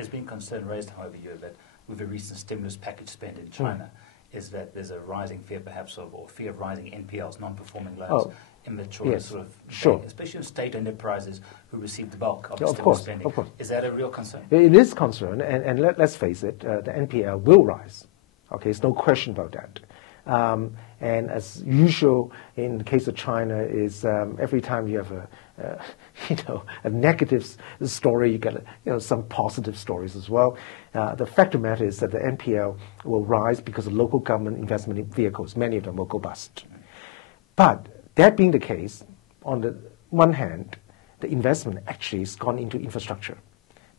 There's been concern raised, however, that with the recent stimulus package spent in China, is that there's a rising fear, perhaps, or fear of rising NPLs, non-performing loans, immature sort of, especially in state enterprises who receive the bulk of the stimulus spending. Of course. Is that a real concern? It is a concern, and let's face it, the NPL will rise. Okay, there's no question about that. And as usual, in the case of China, is every time you have a negative story, you get some positive stories as well. The fact of the matter is that the NPL will rise because of local government investment in vehicles. Many of them will go bust. But that being the case, on the one hand, the investment actually has gone into infrastructure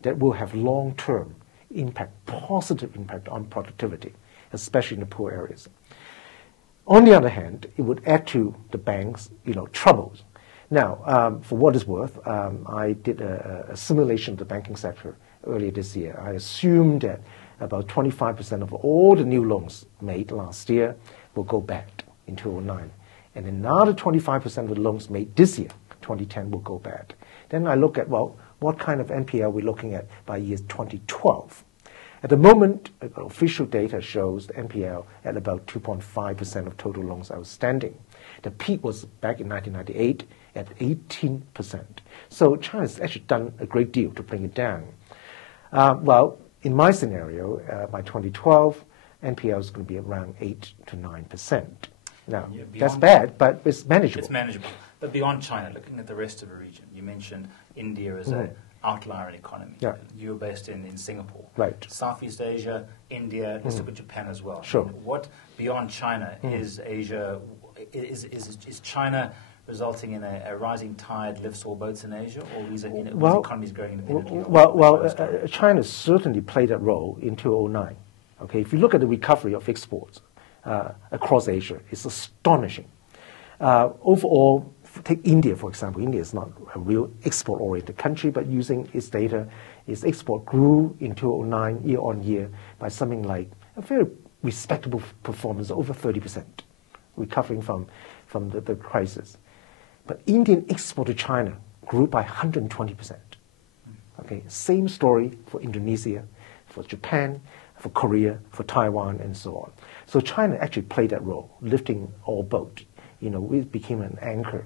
that will have long-term impact, positive impact on productivity, especially in the poor areas. On the other hand, it would add to the bank's troubles. Now, for what it's worth, I did a simulation of the banking sector earlier this year. I assumed that about 25% of all the new loans made last year will go bad in 2009. And another 25% of the loans made this year, 2010, will go bad. Then I look at, what kind of NPL we're looking at by year 2012. At the moment, official data shows the NPL at about 2.5% of total loans outstanding. The peak was back in 1998 at 18%. So China's actually done a great deal to bring it down. In my scenario, by 2012, NPL is going to be around 8 to 9%. Now, that's bad, but it's manageable. It's manageable. But beyond China, looking at the rest of the region, you mentioned India as an outlier in economy. Yeah. You're based in Singapore. Right. Southeast Asia, India, let's look at Japan as well. Sure. What beyond China is Asia? Is China resulting in a rising tide lifts all boats in Asia, or these economies growing independently? China certainly played that role in 2009. Okay, if you look at the recovery of exports across Asia, it's astonishing. Overall, take India, for example. India is not a real export-oriented country, but using its data, its export grew in 2009 year on year by something like a very respectable performance, over 30%, recovering from the crisis. But Indian export to China grew by 120%. Okay, same story for Indonesia, for Japan, for Korea, for Taiwan, and so on. So China actually played that role, lifting all boats. It became an anchor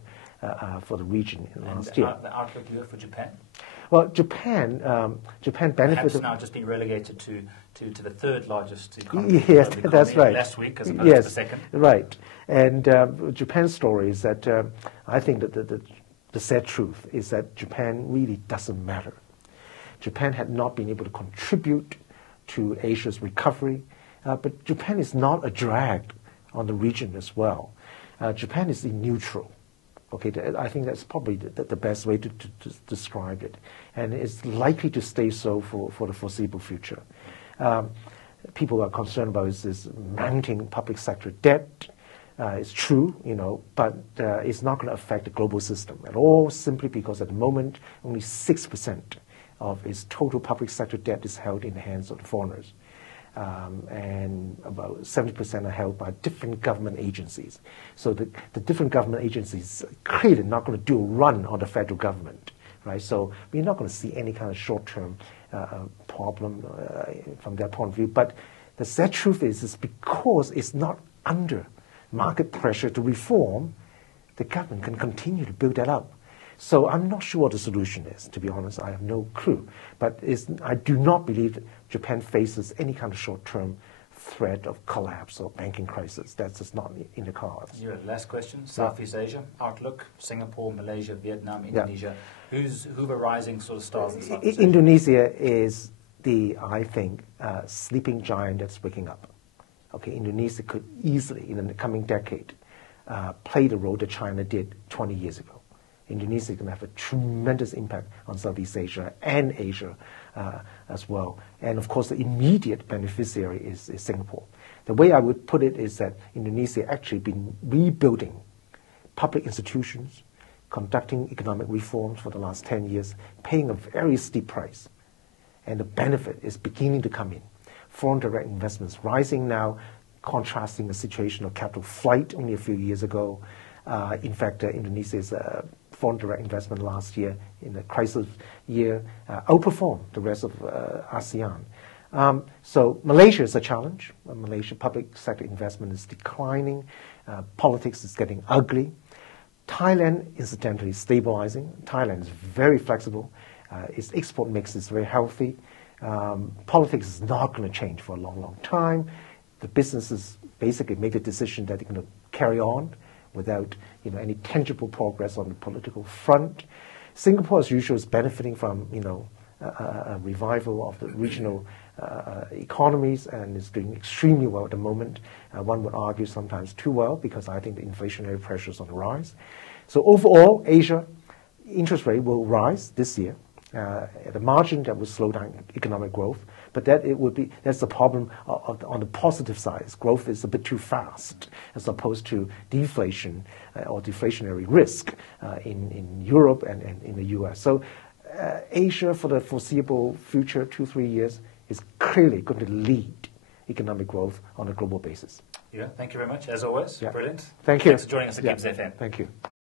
for the region last year. The outlook here for Japan? Well, Japan benefited. Perhaps now just been relegated to the third largest economy. Yes, that's right. Last week, as opposed to the second. Right. And Japan's story is that I think that the sad truth is that Japan really doesn't matter. Japan had not been able to contribute to Asia's recovery, but Japan is not a drag on the region as well. Japan is in neutral. Okay, I think that's probably the best way to describe it, and it's likely to stay so for the foreseeable future. People are concerned about this mounting public sector debt. It's true, but it's not going to affect the global system at all, simply because at the moment only 6% of its total public sector debt is held in the hands of the foreigners. And about 70% are held by different government agencies. So the different government agencies clearly not going to do a run on the federal government, right? So we're not going to see any kind of short-term problem from that point of view. But the sad truth is because it's not under market pressure to reform, the government can continue to build that up. So I'm not sure what the solution is, to be honest. I have no clue. But I do not believe that Japan faces any kind of short-term threat of collapse or banking crisis. That's just not in the cards. Your last question, Southeast Asia, outlook, Singapore, Malaysia, Vietnam, Indonesia. Who are rising sort of stars in Southeast Asia? Indonesia is I think, sleeping giant that's waking up. Okay, Indonesia could easily, in the coming decade, play the role that China did 20 years ago. Indonesia is going to have a tremendous impact on Southeast Asia and Asia as well. And of course, the immediate beneficiary is Singapore. The way I would put it is that Indonesia actually been rebuilding public institutions, conducting economic reforms for the last 10 years, paying a very steep price. And the benefit is beginning to come in. Foreign direct investments rising now, contrasting the situation of capital flight only a few years ago. In fact, Indonesia is foreign direct investment last year in the crisis year outperformed the rest of ASEAN. So Malaysia is a challenge. Malaysia public sector investment is declining. Politics is getting ugly. Thailand, incidentally, is stabilizing. Thailand is very flexible. Its export mix is very healthy. Politics is not going to change for a long, long time. The businesses basically make the decision that they're going to carry on without any tangible progress on the political front. Singapore, as usual, is benefiting from a revival of the regional economies and is doing extremely well at the moment. One would argue sometimes too well because I think the inflationary pressure is on the rise. So overall, Asia interest rate will rise this year. At the margin, that will slow down economic growth, but that's the problem on the positive side. Growth is a bit too fast as opposed to deflation or deflationary risk in Europe and in the US. So Asia, for the foreseeable future, 2-3 years, is clearly going to lead economic growth on a global basis. Yeah, thank you very much, as always. Yeah. Brilliant. Thank you. Thanks for joining us at Gibbs FM. Thank you.